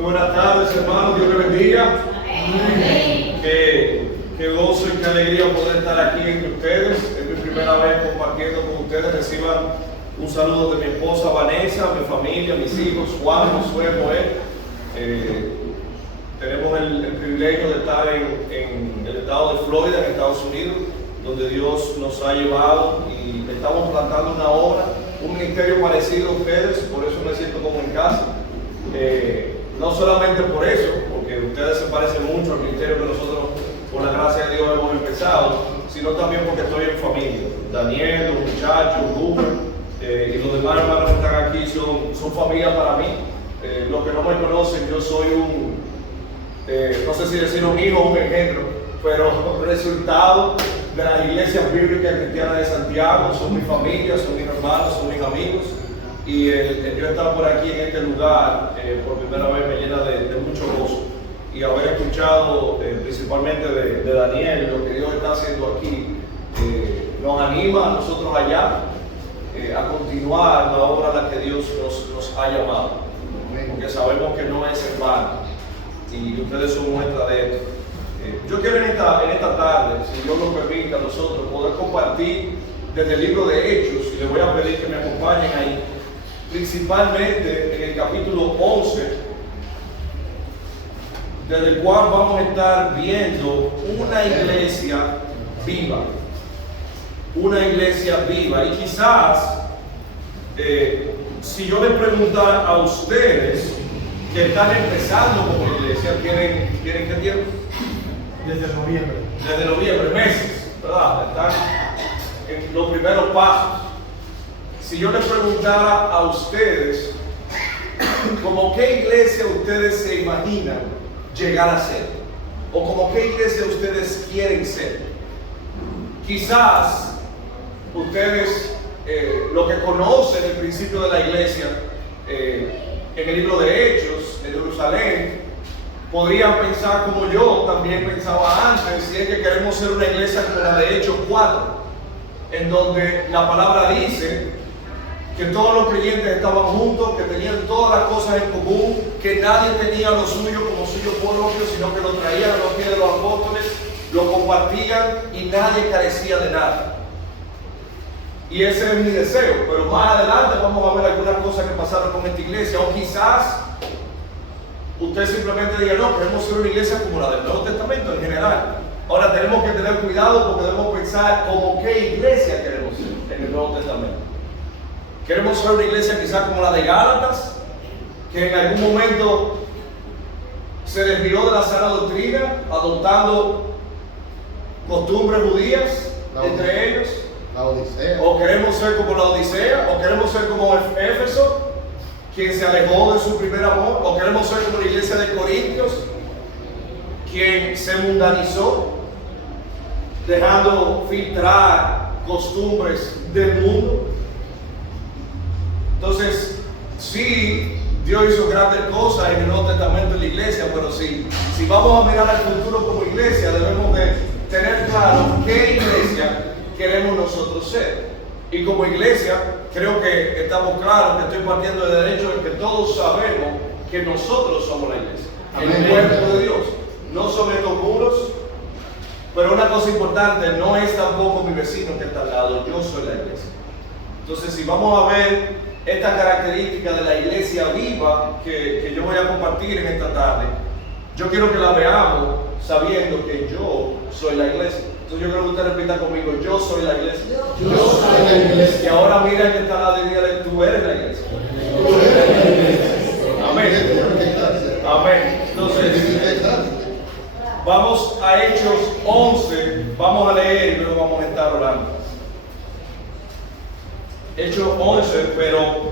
Muy buenas tardes, hermanos. Dios les bendiga. Amén. Qué gozo y qué alegría poder estar aquí entre ustedes. Es mi primera vez compartiendo con ustedes. Reciban un saludo de mi esposa Vanessa, mi familia, mis hijos, Juan, Josué, Joel. Tenemos el privilegio de estar en el estado de Florida, en Estados Unidos, donde Dios nos ha llevado y estamos plantando una obra, un ministerio parecido a ustedes, por eso me siento como en casa. No solamente por eso, porque ustedes se parecen mucho al ministerio que nosotros, por la gracia de Dios, hemos empezado, sino también porque estoy en familia. Daniel, los muchachos, Rubén y los demás hermanos que están aquí son familia para mí. Los que no me conocen, yo soy no sé si decir un hijo o un engendro, pero resultado de las iglesias bíblicas cristianas de Santiago. Son mi familia, son mis hermanos, son mis amigos. Y yo estar por aquí en este lugar por primera vez me llena de mucho gozo. Y haber escuchado principalmente de Daniel lo que Dios está haciendo aquí nos anima a nosotros allá a continuar la obra a la que Dios nos ha llamado. Porque sabemos que no es en vano y ustedes son muestra de esto. Yo quiero en esta tarde, si Dios nos permite a nosotros, poder compartir desde el libro de Hechos, y les voy a pedir que me acompañen ahí, principalmente en el capítulo 11, desde el cual vamos a estar viendo una iglesia viva. Una iglesia viva. Y quizás, si yo les preguntara a ustedes que están empezando como iglesia, ¿tienen qué tiempo? Desde noviembre. Desde noviembre, meses, ¿verdad? Están en los primeros pasos. Si yo les preguntara a ustedes, ¿como qué iglesia ustedes se imaginan llegar a ser? ¿O como qué iglesia ustedes quieren ser? Quizás ustedes, lo que conocen el principio de la iglesia, en el libro de Hechos, en Jerusalén, podrían pensar como yo también pensaba antes, si es que queremos ser una iglesia como la de Hechos 4, en donde la palabra dice que todos los creyentes estaban juntos, que tenían todas las cosas en común, que nadie tenía lo suyo como suyo propio, sino que lo traían a los pies de los apóstoles, lo compartían y nadie carecía de nada. Y ese es mi deseo, pero más adelante vamos a ver algunas cosas que pasaron con esta iglesia, o quizás usted simplemente diga, no, queremos ser una iglesia como la del Nuevo Testamento en general. Ahora tenemos que tener cuidado porque debemos pensar como qué iglesia queremos ser en el Nuevo Testamento. Queremos ser una iglesia quizás como la de Gálatas, que en algún momento se desvió de la sana doctrina, adoptando costumbres judías entre ellos. La Odisea. O queremos ser como la Odisea, o queremos ser como Éfeso, quien se alejó de su primer amor, o queremos ser como la iglesia de Corintios, quien se mundanizó, dejando filtrar costumbres del mundo. Entonces, sí, Dios hizo grandes cosas en el Nuevo Testamento en la iglesia, pero si vamos a mirar al futuro como iglesia, debemos de tener claro qué iglesia queremos nosotros ser. Y como iglesia, creo que estamos claros, que estoy partiendo del derecho de que todos sabemos que nosotros somos la iglesia, el cuerpo de Dios. No son estos muros, pero una cosa importante, no es tampoco mi vecino que está al lado, yo soy la iglesia. Entonces, si vamos a ver esta característica de la iglesia viva que yo voy a compartir en esta tarde, yo quiero que la veamos sabiendo que yo soy la iglesia. Entonces yo quiero que usted repita conmigo, yo soy la iglesia. Yo soy la iglesia. Y ahora mira que está la de dígale, tú eres la iglesia. Tú eres la iglesia. Amén. Amén. Entonces, vamos a Hechos 11, vamos a leer y luego vamos a estar orando. Hechos 11, pero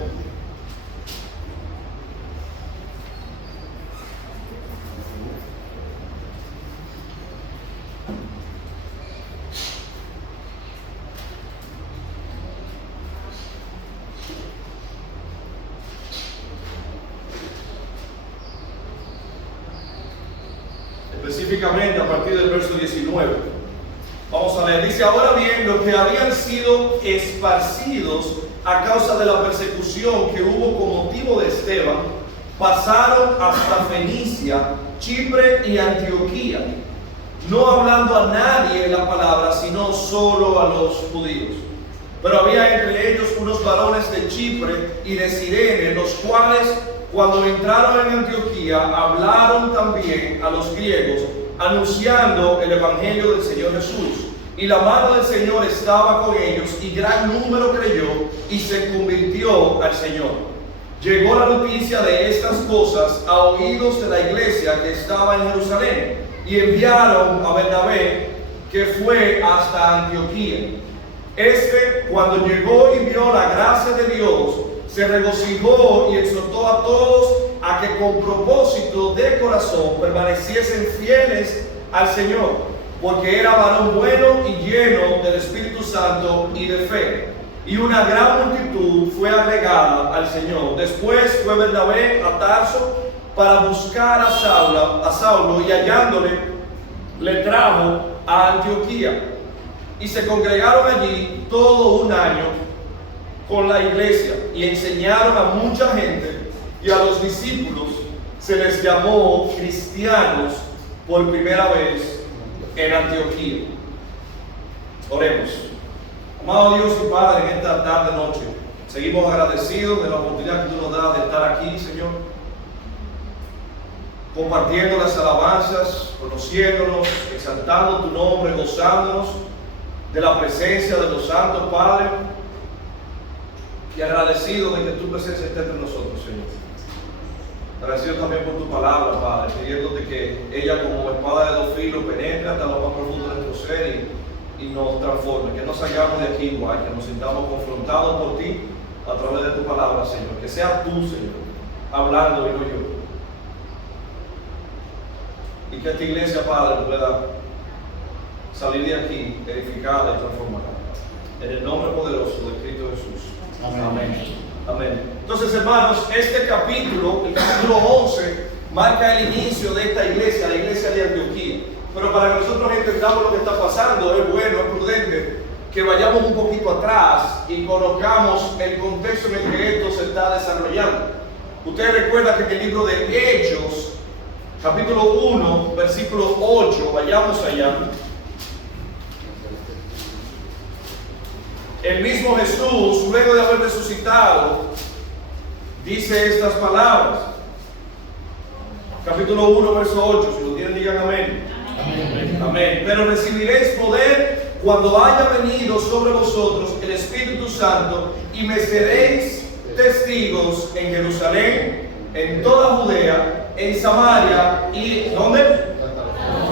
específicamente a partir del verso 19. Vamos a leer, dice, ahora bien, los que habían sido esparcidos a causa de la persecución que hubo con motivo de Esteban, pasaron hasta Fenicia, Chipre y Antioquía, no hablando a nadie la palabra, sino solo a los judíos. Pero había entre ellos unos varones de Chipre y de Cirene, los cuales, cuando entraron en Antioquía, hablaron también a los griegos, anunciando el evangelio del Señor Jesús. Y la mano del Señor estaba con ellos, y gran número creyó y se convirtió al Señor. Llegó la noticia de estas cosas a oídos de la iglesia que estaba en Jerusalén, y enviaron a Bernabé, que fue hasta Antioquía. Cuando llegó y vio la gracia de Dios, se regocijó y exhortó a todos a que con propósito de corazón permaneciesen fieles al Señor, porque era varón bueno y lleno del Espíritu Santo y de fe. Y una gran multitud fue agregada al Señor. Después fue Bernabé a Tarso para buscar a Saulo, y hallándole, le trajo a Antioquía. Y se congregaron allí todo un año con la iglesia, y enseñaron a mucha gente, y a los discípulos se les llamó cristianos por primera vez en Antioquía. Oremos. Amado Dios y Padre, en esta tarde noche seguimos agradecidos de la oportunidad que tú nos das de estar aquí, Señor, compartiendo las alabanzas, conociéndonos, exaltando tu nombre, gozándonos de la presencia de los santos, Padre, y agradecido de que tu presencia esté entre nosotros, Señor. Agradecido también por tu palabra, Padre, pidiéndote que ella, como espada de dos filos, penetre hasta lo más profundo de nuestro ser y nos transforme, que no salgamos de aquí igual, que nos sintamos confrontados por ti a través de tu palabra, Señor. Que sea tú, Señor, hablando y no yo. Y que esta iglesia, Padre, pueda salir de aquí edificada y transformada. En el nombre poderoso de Cristo Jesús. Amén. Amén. Entonces, hermanos, este capítulo, el capítulo 11, marca el inicio de esta iglesia, la iglesia de Antioquía. Pero para que nosotros entendamos lo que está pasando, es bueno, es prudente que vayamos un poquito atrás y conozcamos el contexto en el que esto se está desarrollando. Ustedes recuerdan que en el libro de Hechos, capítulo 1, versículo 8, vayamos allá. El mismo Jesús, luego de haber resucitado, dice estas palabras. Capítulo 1, verso 8. Si lo tienen, digan amén. Amén. Amén. Pero recibiréis poder cuando haya venido sobre vosotros el Espíritu Santo, y me seréis testigos en Jerusalén, en toda Judea, en Samaria y ¿dónde?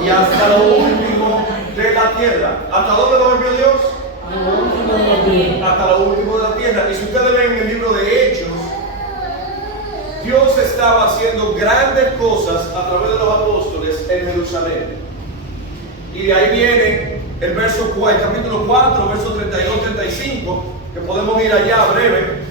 Y hasta lo último de la tierra. ¿Hasta dónde lo envió Dios? Hasta lo último de la tierra. Y si ustedes ven en el libro de Hechos, Dios estaba haciendo grandes cosas a través de los apóstoles en Jerusalén. Y de ahí viene el verso 4, capítulo 4, verso 32-35, que podemos ir allá breve,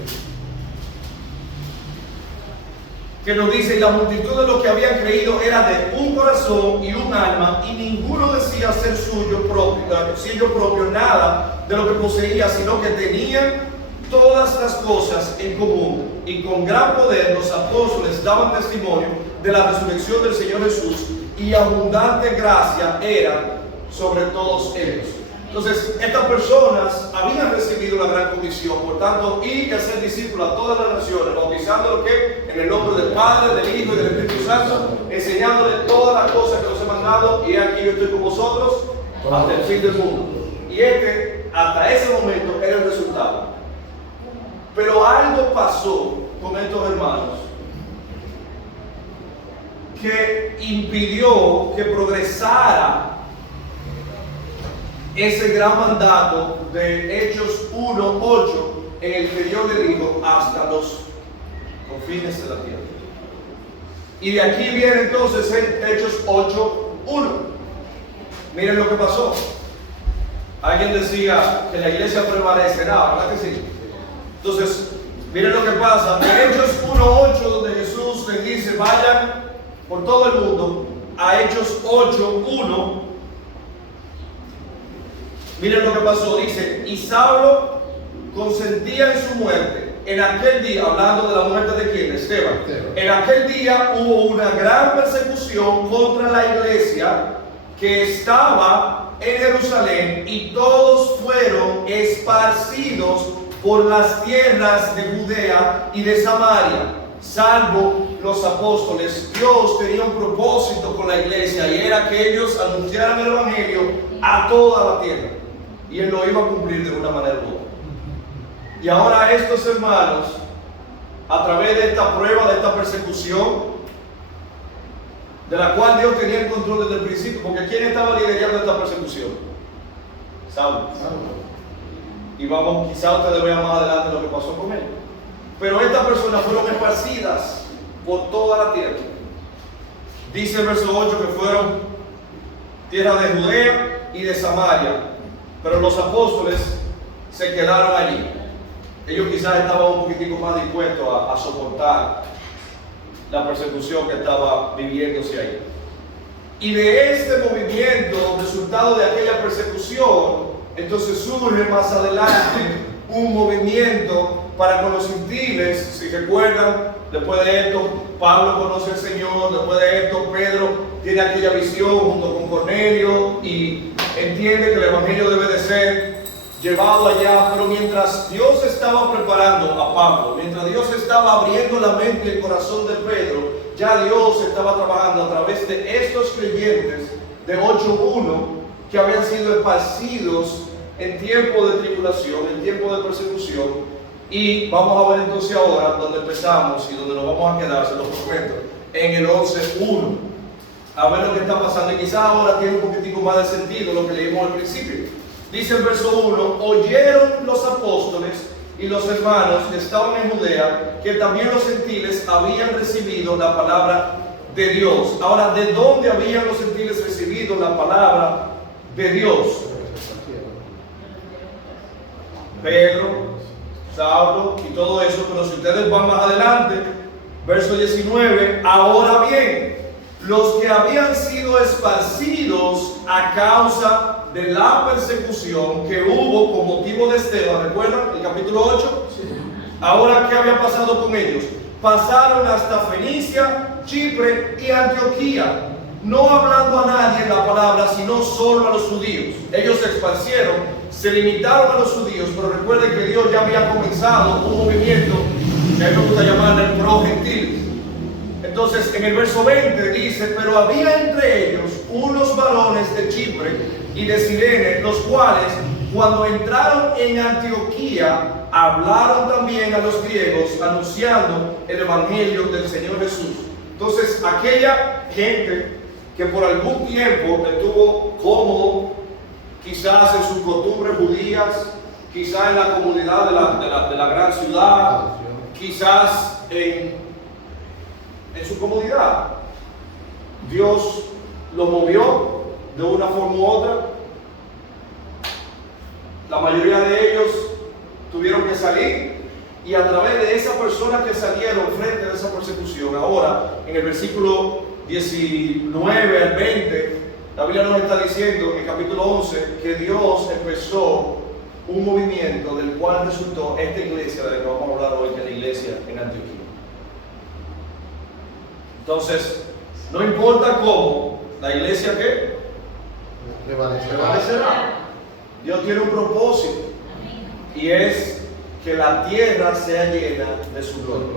que nos dice: y la multitud de los que habían creído era de un corazón y un alma, y ninguno decía ser suyo propio nada de lo que poseía, sino que tenían todas las cosas en común. Y con gran poder los apóstoles daban testimonio de la resurrección del Señor Jesús, y abundante gracia era sobre todos ellos. Entonces, estas personas habían recibido una gran comisión, por tanto, ir y hacer discípulos a todas las naciones, bautizándolos que en el nombre del Padre, del Hijo y del Espíritu Santo, enseñándoles todas las cosas que os he mandado, y aquí yo estoy con vosotros hasta el fin del mundo. Y hasta ese momento, era el resultado. Pero algo pasó con estos hermanos que impidió que progresara ese gran mandato de Hechos 1:8, en el que Dios le dijo: hasta los confines de la tierra. Y de aquí viene entonces en Hechos 8:1. Miren lo que pasó. Alguien decía que la iglesia prevalecerá, ¿verdad que sí? Entonces, miren lo que pasa. En Hechos 1:8, donde Jesús les dice: vayan por todo el mundo, a Hechos 8:1. Miren lo que pasó, dice: y Saulo consentía en su muerte, en aquel día, hablando de la muerte de quién, Esteban, Esteban. en aquel día hubo una gran persecución contra la iglesia que estaba en Jerusalén, y todos fueron esparcidos por las tierras de Judea y de Samaria, salvo los apóstoles. Dios tenía un propósito con la iglesia, y era que ellos anunciaran el evangelio a toda la tierra, y Él lo iba a cumplir de una manera u otra. Y ahora estos hermanos, a través de esta prueba, de esta persecución, de la cual Dios tenía el control desde el principio, porque ¿quién estaba liderando esta persecución? Saulo. Y vamos, quizá ustedes vean más adelante lo que pasó con él. Pero estas personas fueron esparcidas por toda la tierra. Dice el verso 8 que fueron tierra de Judea y de Samaria, pero los apóstoles se quedaron allí. Ellos quizás estaban un poquitico más dispuestos a soportar la persecución que estaba viviéndose ahí. Y de este movimiento, resultado de aquella persecución, entonces surge más adelante un movimiento para con los gentiles. Si recuerdan, después de esto Pablo conoce al Señor, después de esto Pedro tiene aquella visión junto con Cornelio y entiende que el evangelio debe de ser llevado allá. Pero mientras Dios estaba preparando a Pablo, mientras Dios estaba abriendo la mente y el corazón de Pedro, ya Dios estaba trabajando a través de estos creyentes de 8:1 que habían sido esparcidos en tiempo de tribulación, en tiempo de persecución. Y vamos a ver entonces ahora donde empezamos y donde nos vamos a quedar, se los prometo, en el 11:1, a ver lo que está pasando. Y quizás ahora tiene un poquitico más de sentido lo que leímos al principio. Dice el verso 1: oyeron los apóstoles y los hermanos que estaban en Judea que también los gentiles habían recibido la palabra de Dios. Ahora, ¿de dónde habían los gentiles recibido la palabra de Dios? Pedro, Saulo y todo eso. Pero si ustedes van más adelante, verso 19: ahora bien, los que habían sido esparcidos a causa de la persecución que hubo con motivo de Esteban, ¿recuerdan el capítulo 8? Sí. Ahora, ¿qué había pasado con ellos? Pasaron hasta Fenicia, Chipre y Antioquía, no hablando a nadie la palabra, sino solo a los judíos. Ellos se esparcieron, se limitaron a los judíos, pero recuerden que Dios ya había comenzado un movimiento que a mí me gusta llamar el pro-gentil. Entonces, en el verso 20 dice: pero había entre ellos unos varones de Chipre y de Cirene, los cuales, cuando entraron en Antioquía, hablaron también a los griegos, anunciando el evangelio del Señor Jesús. Entonces, aquella gente que por algún tiempo estuvo cómodo, quizás en sus costumbres judías, quizás en la comunidad de la gran ciudad, quizás en su comodidad, Dios los movió de una forma u otra. La mayoría de ellos tuvieron que salir, y a través de esas personas que salieron frente a esa persecución, ahora en el versículo 19 al 20, la Biblia nos está diciendo en el capítulo 11 que Dios empezó un movimiento del cual resultó esta iglesia de la que vamos a hablar hoy, que es la iglesia en Antioquía. Entonces, no importa cómo, la iglesia ¿qué? Prevalecerá. Dios tiene un propósito, y es que la tierra sea llena de su gloria.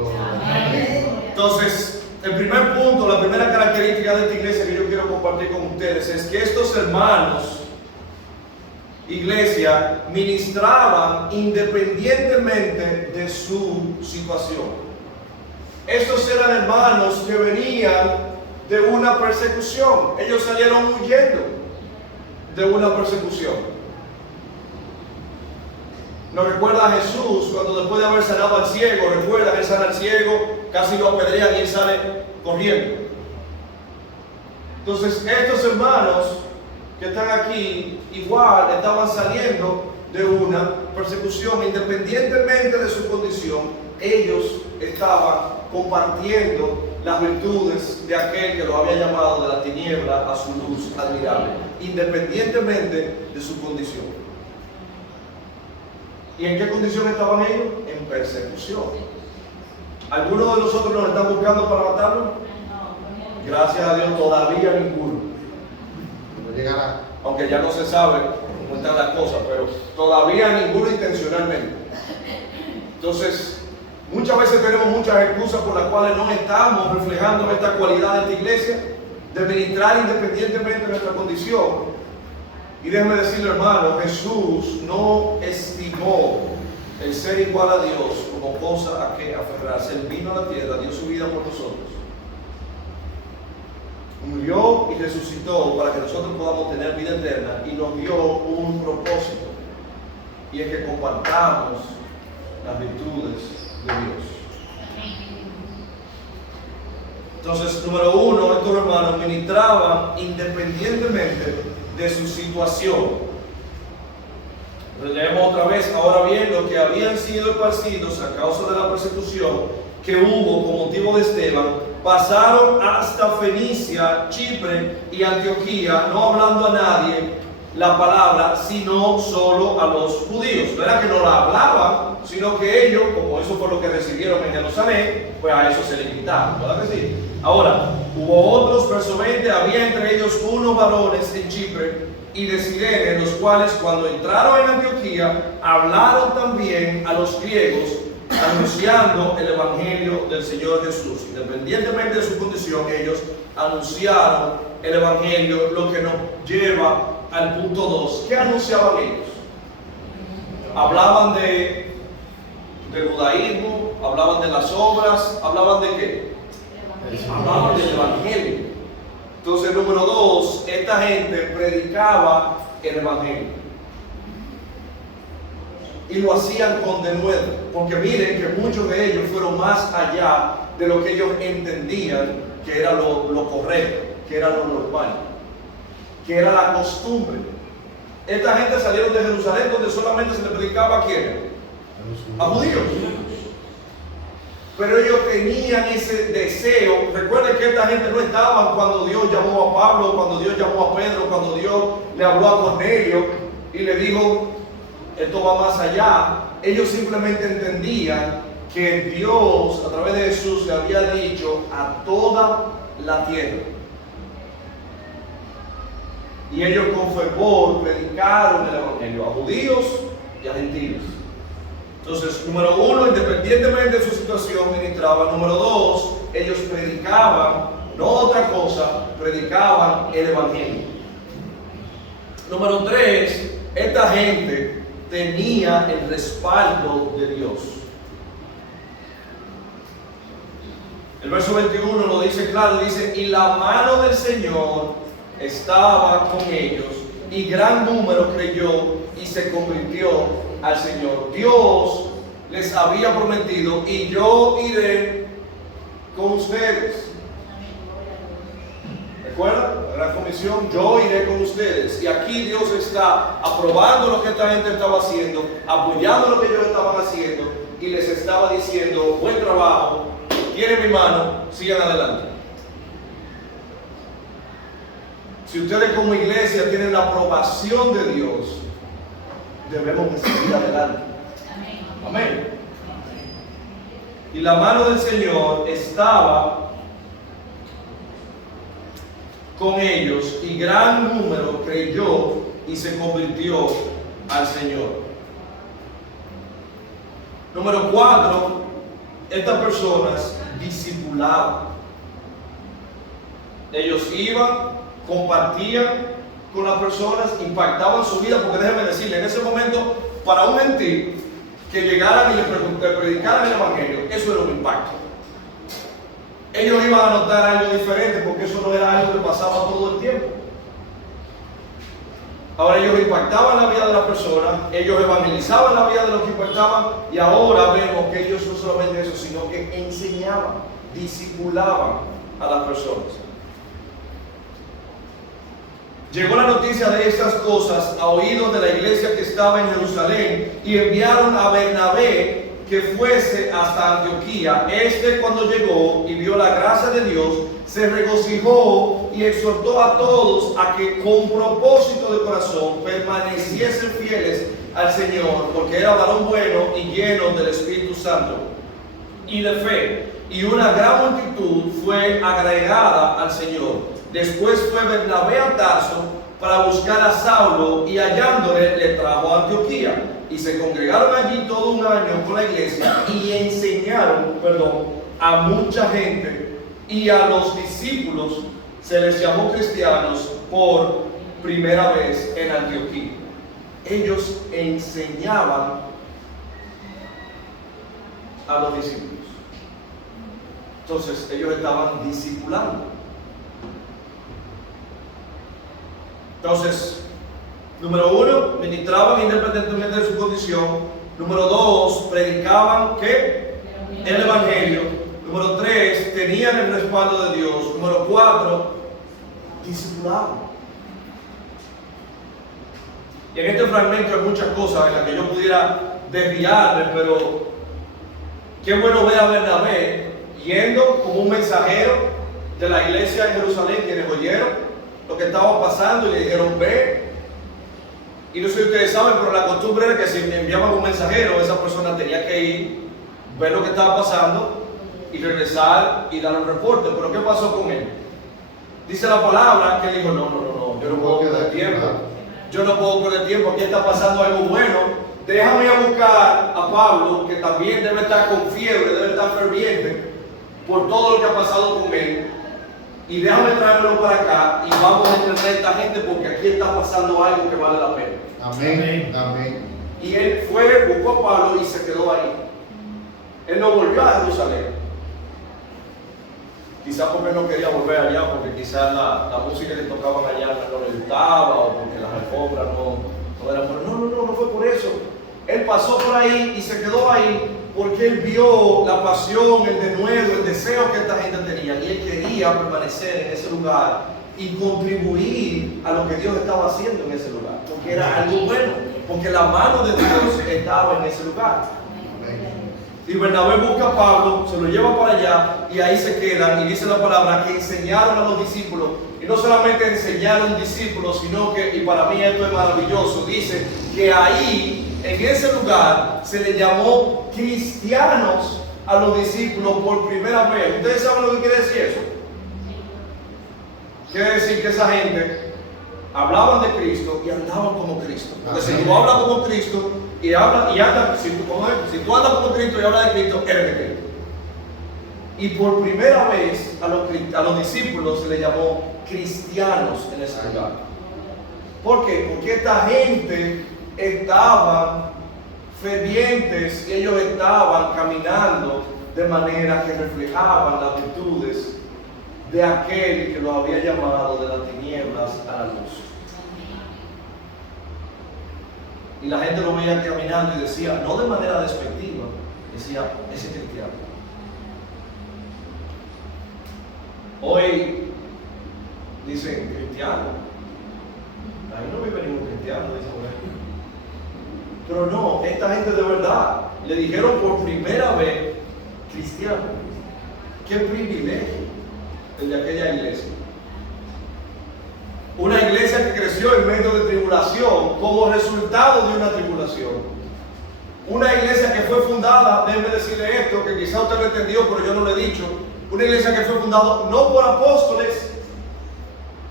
Entonces, el primer punto, la primera característica de esta iglesia que yo quiero compartir con ustedes es que estos hermanos, iglesia, ministraban independientemente de su situación. Estos eran hermanos que venían de una persecución. Ellos salieron huyendo de una persecución. Nos recuerda a Jesús cuando, después de haber sanado al ciego, recuerda que él sana al ciego, casi lo apedrean y él sale corriendo. Entonces, estos hermanos que están aquí, igual estaban saliendo de una persecución. Independientemente de su condición, ellos estaban compartiendo las virtudes de aquel que los había llamado de la tiniebla a su luz admirable, independientemente de su condición. ¿Y en qué condición estaban ellos? En persecución. ¿Algunos de nosotros nos están buscando para matarnos? Gracias a Dios, todavía ninguno. No llegará. Aunque ya no se sabe cómo están las cosas, pero todavía ninguno intencionalmente. Entonces, muchas veces tenemos muchas excusas por las cuales no estamos reflejando esta cualidad de esta iglesia, de ministrar independientemente de nuestra condición. Y déjeme decirle, hermano, Jesús no estimó el ser igual a Dios como cosa a que aferrarse. Él vino a la tierra, dio su vida por nosotros. Murió y resucitó para que nosotros podamos tener vida eterna y nos dio un propósito. Y es que compartamos las virtudes de Dios. Entonces, número uno, estos hermanos ministraban independientemente de su situación. Leemos otra vez. Ahora bien, los que habían sido esparcidos a causa de la persecución que hubo con motivo de Esteban, pasaron hasta Fenicia, Chipre y Antioquía, no hablando a nadie la palabra, sino solo a los judíos. No era que no la hablaban, sino que ellos, como eso fue lo que recibieron en Jerusalén, pues a eso se limitaron, ¿verdad que sí? Ahora, hubo otros, verso 20, había entre ellos unos varones en Chipre y de Cirene, los cuales cuando entraron en Antioquía, hablaron también a los griegos, anunciando el evangelio del Señor Jesús. Independientemente de su condición, ellos anunciaron el evangelio, lo que nos lleva al punto 2. ¿Qué anunciaban ellos? Hablaban del judaísmo, hablaban de las obras, hablaban de qué? Hablaban del evangelio. Entonces, número 2, esta gente predicaba el evangelio. Y lo hacían con denuedo, porque miren que muchos de ellos fueron más allá de lo que ellos entendían que era lo correcto, que era lo normal, que era la costumbre. Esta gente salieron de Jerusalén, donde solamente se le predicaba a quién, a judíos. Pero ellos tenían ese deseo. Recuerden que esta gente no estaba cuando Dios llamó a Pablo, cuando Dios llamó a Pedro, cuando Dios le habló a Cornelio y le dijo: esto va más allá. Ellos simplemente entendían que Dios, a través de Jesús, le había dicho a toda la tierra. Y ellos con fervor predicaron el evangelio a judíos y a gentiles. Entonces, número 1, independientemente de su situación, ministraban. Número 2, ellos predicaban, no otra cosa, predicaban el evangelio. Número 3, esta gente tenía el respaldo de Dios. El verso 21 lo dice claro, dice: y la mano del Señor estaba con ellos, y gran número creyó y se convirtió al Señor. Dios les había prometido: y yo iré con ustedes. ¿Recuerdan? La gran comisión: yo iré con ustedes. Y aquí Dios está aprobando lo que esta gente estaba haciendo, apoyando lo que ellos estaban haciendo, y les estaba diciendo: buen trabajo, tienen mi mano, sigan adelante. Si ustedes como iglesia tienen la aprobación de Dios, debemos de seguir adelante. Amén. Y la mano del Señor estaba con ellos, y gran número creyó y se convirtió al Señor. Número 4, estas personas discipulaban. Ellos iban, compartían con las personas, impactaban su vida, porque déjenme decirle, en ese momento, para un gentil que llegaran y le predicaran el evangelio, eso era un impacto. Ellos iban a notar algo diferente, porque eso no era algo que pasaba todo el tiempo. Ahora ellos impactaban la vida de las personas, ellos evangelizaban la vida de los que impactaban, y ahora vemos que ellos no solamente eso, sino que enseñaban, discipulaban a las personas. Llegó la noticia de estas cosas a oídos de la iglesia que estaba en Jerusalén, y enviaron a Bernabé que fuese hasta Antioquía. Este, cuando llegó y vio la gracia de Dios, se regocijó y exhortó a todos a que con propósito de corazón permaneciesen fieles al Señor, porque era varón bueno y lleno del Espíritu Santo y de fe, y una gran multitud fue agregada al Señor. Después fue Bernabé a Tarso para buscar a Saulo, y hallándole le trajo a Antioquía, y se congregaron allí todo un año con la iglesia y enseñaron, a mucha gente, y a los discípulos se les llamó cristianos por primera vez en Antioquía. Ellos enseñaban a los discípulos. Entonces ellos estaban discipulando. Entonces, número 1, ministraban independientemente de su condición. Número 2, predicaban ¿qué? El Evangelio. Número 3, tenían el respaldo de Dios. Número 4, discipulaban. Y en este fragmento hay muchas cosas en las que yo pudiera desviarme, pero qué bueno ver a Bernabé yendo como un mensajero de la iglesia en Jerusalén, quienes oyeron lo que estaba pasando y le dijeron ve. Y no sé si ustedes saben, pero la costumbre era que si enviaban un mensajero, esa persona tenía que ir, ver lo que estaba pasando y regresar y dar un reporte. Pero ¿qué pasó con él? Dice la palabra que él dijo, no, yo no puedo perder tiempo. Yo no puedo perder tiempo, aquí está pasando algo bueno. Déjame ir a buscar a Pablo, que también debe estar con fiebre, debe estar ferviente por todo lo que ha pasado con él. Y déjame traerlo para acá y vamos a entrenar a esta gente porque aquí está pasando algo que vale la pena. Amén. Amén. Y él fue, buscó a Pablo y se quedó ahí. Él no volvió a Jerusalén. Quizás porque no quería volver allá, porque quizás la música que tocaban allá no le gustaba, o porque las alfombras no eran buenas. No fue por eso. Él pasó por ahí y se quedó ahí porque él vio la pasión, el denuedo, el deseo que esta gente tenía, y él quería permanecer en ese lugar y contribuir a lo que Dios estaba haciendo en ese lugar, porque era algo bueno, porque la mano de Dios estaba en ese lugar. Y Bernabé busca a Pablo, se lo lleva para allá y ahí se quedan, y dice la palabra que enseñaron a los discípulos, y no solamente enseñaron discípulos, sino que, y para mí esto es maravilloso, dice que ahí en ese lugar se le llamó cristianos a los discípulos por primera vez. ¿Ustedes saben lo que quiere decir eso? Quiere decir que esa gente hablaban de Cristo y andaban como Cristo. Porque si tú hablas como Cristo y andas, si tú andas como Cristo y hablas de Cristo, eres de Cristo. Y por primera vez a los discípulos se les llamó cristianos en ese lugar. ¿Por qué? Porque esta gente estaban fervientes y ellos estaban caminando de manera que reflejaban las virtudes de aquel que los había llamado de las tinieblas a la luz. Y la gente lo veía caminando y decía, no de manera despectiva, decía, ese cristiano. Hoy dicen cristiano. Ahí no vive ningún cristiano, dice por ahí. Pero no, esta gente de verdad le dijeron por primera vez cristiano. Qué privilegio el de aquella iglesia. Una iglesia que creció en medio de tribulación como resultado de una tribulación. Una iglesia que fue fundada, déjeme decirle esto, que quizá usted lo entendió, pero yo no lo he dicho. Una iglesia que fue fundada no por apóstoles,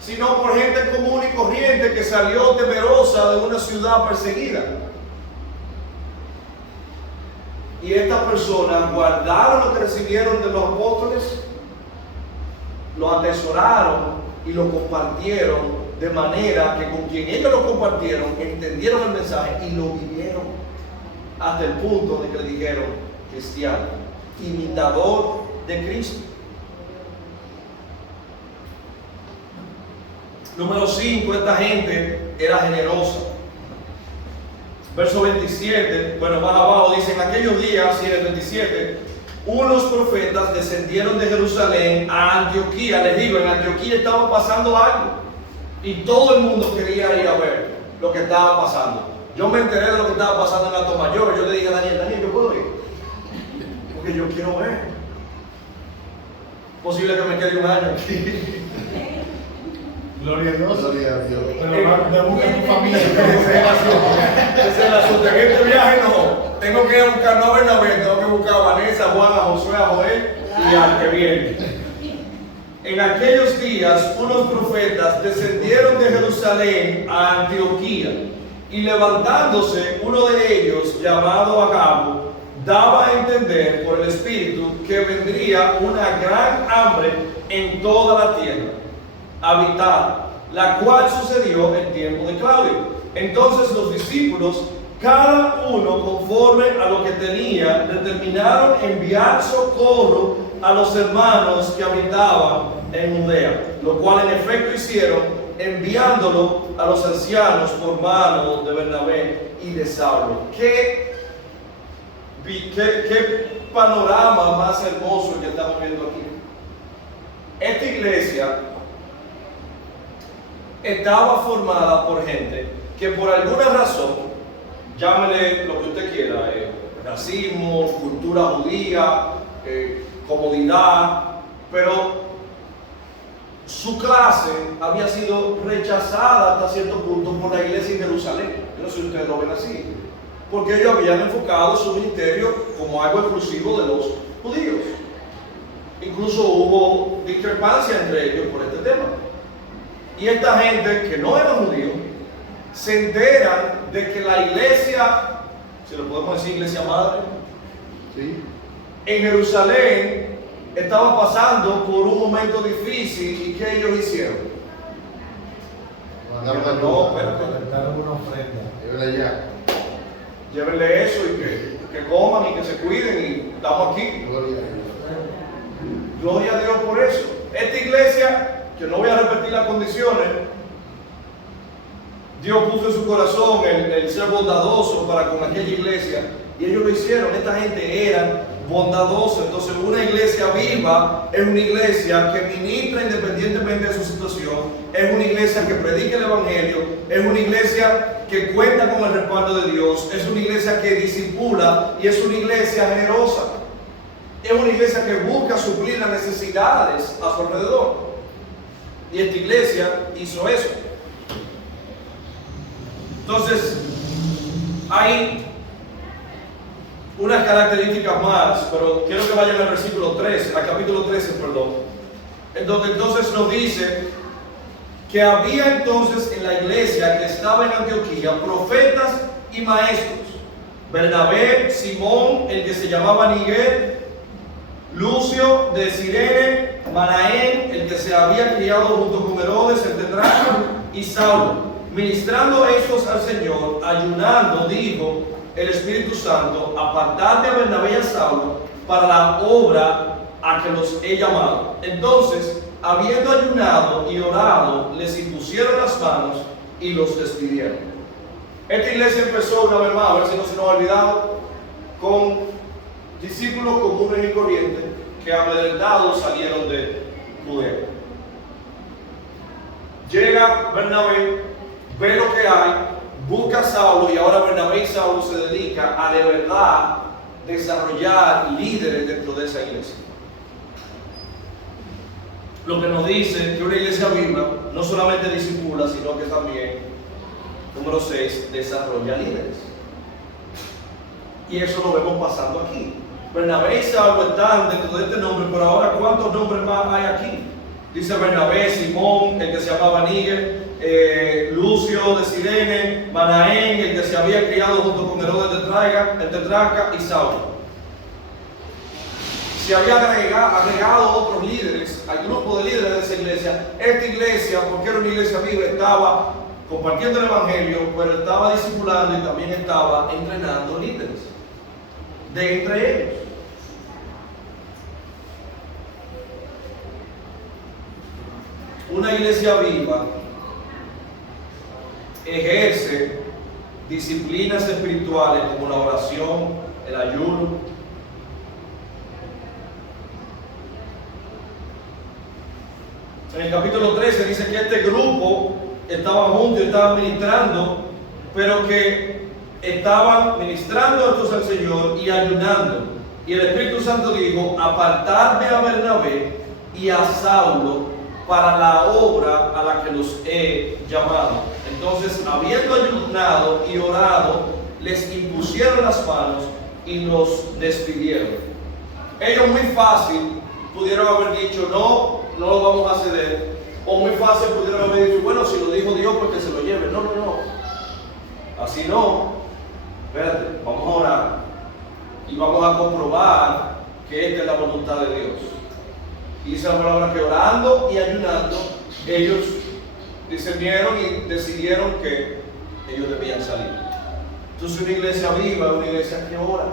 sino por gente común y corriente que salió temerosa de una ciudad perseguida. Y estas personas guardaron lo que recibieron de los apóstoles, lo atesoraron y lo compartieron de manera que con quien ellos lo compartieron entendieron el mensaje y lo vivieron hasta el punto de que le dijeron cristiano, imitador de Cristo. Número 5, esta gente era generosa. Verso 27, bueno, más abajo dice, en aquellos días, y en el 27, unos profetas descendieron de Jerusalén a Antioquía. Les digo, en Antioquía estaba pasando algo y todo el mundo quería ir a ver lo que estaba pasando. Yo me enteré de lo que estaba pasando en Alto Mayor. Yo le dije a Daniel, yo puedo ir. que yo quiero ver. Posible que me quede un año aquí. Gloria a Dios. Gloria a Dios. Pero me busca tu familia. Ese es el asunto. En este viaje no. Tengo que ir a buscar no a Bernabé, tengo que buscar a Vanessa, a Juan, a Josué, a Joel y al que viene. En aquellos días, unos profetas descendieron de Jerusalén a Antioquía y levantándose uno de ellos, llamado Agabo, daba a entender por el Espíritu que vendría una gran hambre en toda la tierra habitada, la cual sucedió en tiempo de Claudio. Entonces los discípulos, cada uno conforme a lo que tenía, determinaron enviar socorro a los hermanos que habitaban en Judea, lo cual en efecto hicieron, enviándolo a los ancianos por mano de Bernabé y de Saulo. ¿Qué panorama más hermoso el que estamos viendo aquí? Esta iglesia estaba formada por gente que por alguna razón, llámele lo que usted quiera, racismo, cultura judía, comodidad, pero su clase había sido rechazada hasta cierto punto por la iglesia en Jerusalén. Yo no sé si ustedes lo ven así, porque ellos habían enfocado su ministerio como algo exclusivo de los judíos. Incluso hubo discrepancia entre ellos por este tema. Y esta gente que no era judío se enteran de que la iglesia, si lo podemos decir iglesia madre, Sí. en Jerusalén estaba pasando por un momento difícil. ¿Y qué ellos hicieron? Mandaron a No, ayuda. espérate. Presentaron una ofrenda. Llévenle allá. Llévenle eso y que coman y que se cuiden y estamos aquí. Gloria a Dios. Gloria a Dios por eso. Esta iglesia, que no voy a repetir las condiciones, Dios puso en su corazón el ser bondadoso para con aquella iglesia y ellos lo hicieron. Esta gente era bondadosa. Entonces una iglesia viva es una iglesia que ministra independientemente de su situación, es una iglesia que predica el evangelio, es una iglesia que cuenta con el respaldo de Dios, es una iglesia que discipula y es una iglesia generosa. Es una iglesia que busca suplir las necesidades a su alrededor. Y esta iglesia hizo eso. Entonces, hay unas características más, pero quiero que vayan al versículo 13, al capítulo 13, perdón. En donde entonces nos dice que había entonces en la iglesia que estaba en Antioquía profetas y maestros. Bernabé, Simón, el que se llamaba Níger, Lucio de Cirene, Manaén, el que se había criado junto con Herodes el tetrarca, y Saulo. Ministrando estos al Señor, ayunando, dijo el Espíritu Santo: apartadme a Bernabé y a Saulo para la obra a que los he llamado. Entonces, habiendo ayunado y orado, les impusieron las manos y los despidieron. Esta iglesia empezó una vez más, a ver si no se nos ha olvidado, con discípulos comunes y corrientes que amedrentados salieron de Judea. Llega Bernabé, ve lo que hay, busca a Saulo, y ahora Bernabé y Saulo se dedican a de verdad desarrollar líderes dentro de esa iglesia. Lo que nos dice que una iglesia viva no solamente discipula, sino que también, número 6, desarrolla líderes. Y eso lo vemos pasando aquí. Bernabé y Saulo están dentro de este nombre, pero ahora ¿cuántos nombres más hay aquí? Dice Bernabé, Simón, el que se llamaba Níger, Lucio de Cirene, Manaén, el que se había criado junto con Herodes el tetrarca, y Saulo. Se había agregado otros líderes al grupo de líderes de esa iglesia. Esta iglesia, porque era una iglesia viva, estaba compartiendo el evangelio, pero estaba discipulando y también estaba entrenando líderes de entre ellos. Una iglesia viva ejerce disciplinas espirituales como la oración, el ayuno. En el capítulo 13 dice que este grupo estaba juntos y estaban ministrando, pero que estaban ministrando estos al Señor y ayunando. Y el Espíritu Santo dijo, apartarme a Bernabé y a Saulo para la obra a la que los he llamado. Entonces, habiendo ayunado y orado, les impusieron las manos y los despidieron. Ellos muy fácil pudieron haber dicho, no lo vamos a ceder. O muy fácil pudieron haber dicho, bueno, si lo dijo Dios, pues que se lo lleve. No. Así no. Espérate, vamos a orar. Y vamos a comprobar que esta es la voluntad de Dios. Y dice la palabra que orando y ayunando, ellos discernieron y decidieron que ellos debían salir. Entonces una iglesia viva es una iglesia que ora.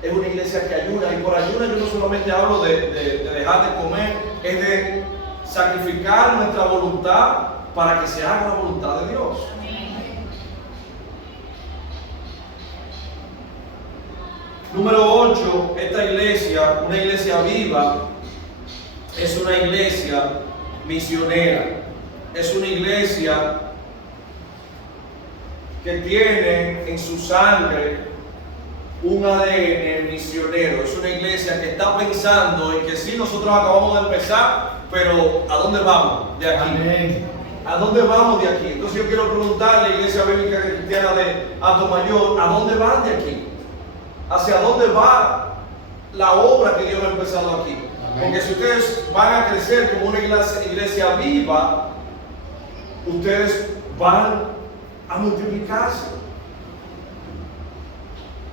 Es una iglesia que ayuna. Y por ayuna yo no solamente hablo de dejar de comer, es de sacrificar nuestra voluntad para que se haga la voluntad de Dios. Número 8, esta iglesia, una iglesia viva, es una iglesia misionera. Es una iglesia que tiene en su sangre un ADN misionero. Es una iglesia que está pensando en que sí, nosotros acabamos de empezar, pero ¿a dónde vamos de aquí? Amén. ¿A dónde vamos de aquí? Entonces yo quiero preguntarle a la Iglesia Bíblica Cristiana de Atomayor, ¿a dónde van de aquí? ¿Hacia dónde va la obra que Dios ha empezado aquí? Amén. Porque si ustedes van a crecer como una iglesia viva, ustedes van a multiplicarse.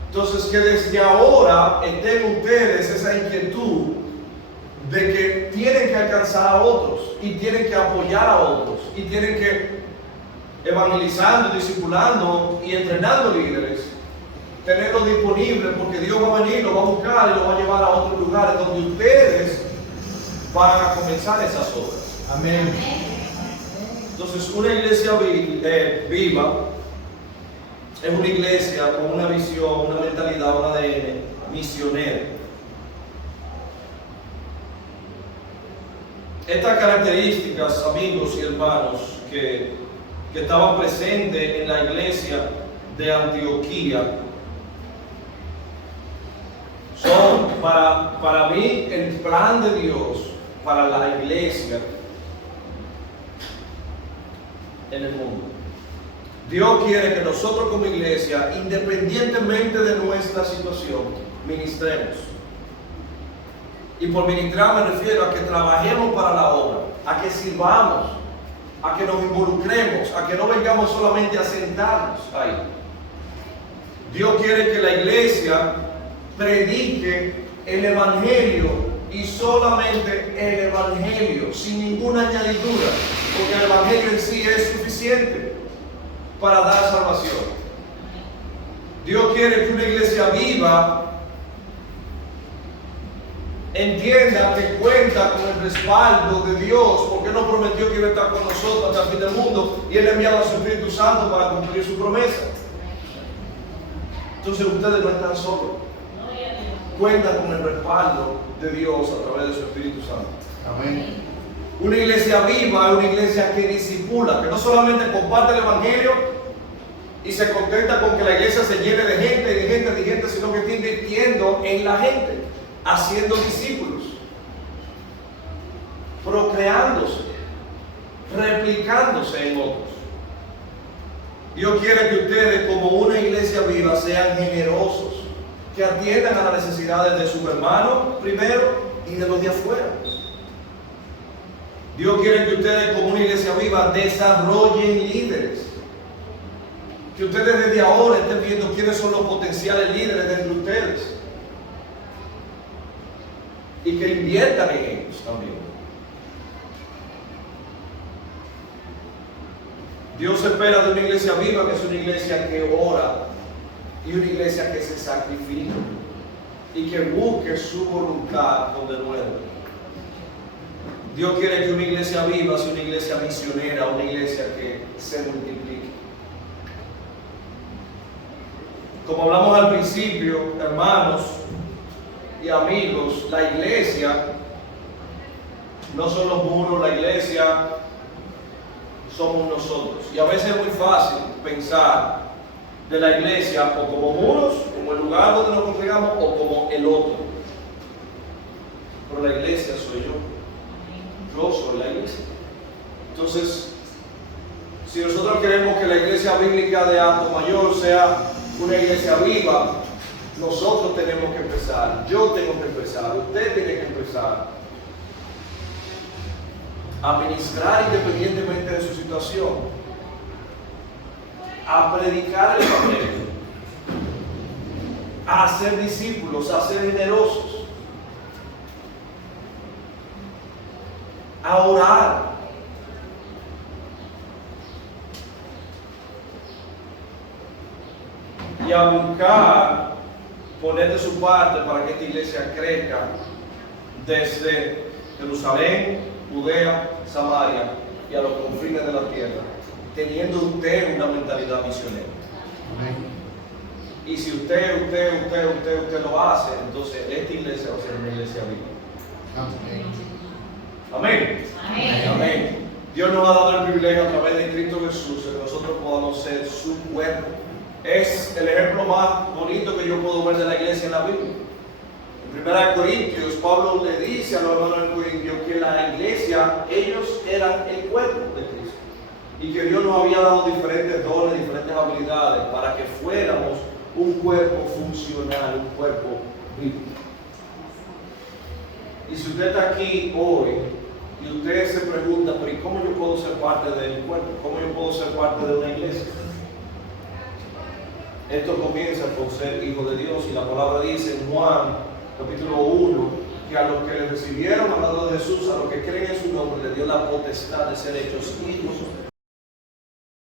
Entonces que desde ahora estén ustedes esa inquietud de que tienen que alcanzar a otros y tienen que apoyar a otros y tienen que evangelizando, discipulando y entrenando líderes, tenerlos disponibles porque Dios va a venir, los va a buscar y los va a llevar a otros lugares donde ustedes van a comenzar esas obras. Amén. Entonces una iglesia viva es una iglesia con una visión, una mentalidad, un ADN misionero. Estas características, amigos y hermanos, que estaban presentes en la iglesia de Antioquía, son para mí el plan de Dios para la iglesia en el mundo. Dios quiere que nosotros como iglesia, independientemente de nuestra situación, ministremos. Y por ministrar me refiero a que trabajemos para la obra, a que sirvamos, a que nos involucremos, a que no vengamos solamente a sentarnos ahí. Dios quiere que la iglesia predique el evangelio y solamente el evangelio, sin ninguna añadidura, porque el evangelio en sí es suficiente para dar salvación. Dios quiere que una iglesia viva entienda que cuenta con el respaldo de Dios, porque Él nos prometió que iba a estar con nosotros hasta el fin del mundo y Él ha enviado a su Espíritu Santo para cumplir su promesa. Entonces ustedes no están solos, cuentan con el respaldo de Dios a través de su Espíritu Santo. Amén. Una iglesia viva es una iglesia que discipula, que no solamente comparte el evangelio y se contenta con que la iglesia se llene de gente, sino que está invirtiendo en la gente, haciendo discípulos, procreándose, replicándose en otros. Dios quiere que ustedes, como una iglesia viva, sean generosos, que atiendan a las necesidades de sus hermanos primero y de los de afuera. Dios quiere que ustedes, como una iglesia viva, desarrollen líderes. Que ustedes desde ahora estén viendo quiénes son los potenciales líderes dentro de ustedes. Y que inviertan en ellos también. Dios espera de una iglesia viva, que es una iglesia que ora y una iglesia que se sacrifica y que busque su voluntad con de nuevo. Dios quiere que una iglesia viva sea una iglesia misionera, una iglesia que se multiplique. Como hablamos al principio, hermanos y amigos, la iglesia no son los muros, la iglesia somos nosotros. Y a veces es muy fácil pensar de la iglesia o como muros, como el lugar donde nos congregamos, o como el otro. Pero la iglesia soy yo. Yo soy la iglesia. Entonces, si nosotros queremos que la iglesia bíblica de Alto Mayor sea una iglesia viva, nosotros tenemos que empezar, yo tengo que empezar, usted tiene que empezar a ministrar independientemente de su situación, a predicar el evangelio, a hacer discípulos, a ser generosos, a orar. Y a buscar poner de su parte para que esta iglesia crezca desde Jerusalén, Judea, Samaria y a los confines de la tierra, teniendo usted una mentalidad misionera. Amén. Y si usted lo hace, entonces esta iglesia va a ser una iglesia viva. Amén. Amén. Amén. Dios nos ha dado el privilegio a través de Cristo Jesús de que nosotros podamos ser su cuerpo. Es el ejemplo más bonito que yo puedo ver de la iglesia en la Biblia. En 1 Corintios, Pablo le dice a los hermanos de Corintios que la iglesia, ellos eran el cuerpo de Cristo. Y que Dios nos había dado diferentes dones, diferentes habilidades para que fuéramos un cuerpo funcional, un cuerpo vivo. Y si usted está aquí hoy y usted se pregunta, pero ¿y cómo yo puedo ser parte del cuerpo? ¿Cómo yo puedo ser parte de una iglesia? Esto comienza por ser hijo de Dios, y la palabra dice en Juan capítulo 1 que a los que le recibieron, hablando de Jesús, a los que creen en su nombre, le dio la potestad de ser hechos hijos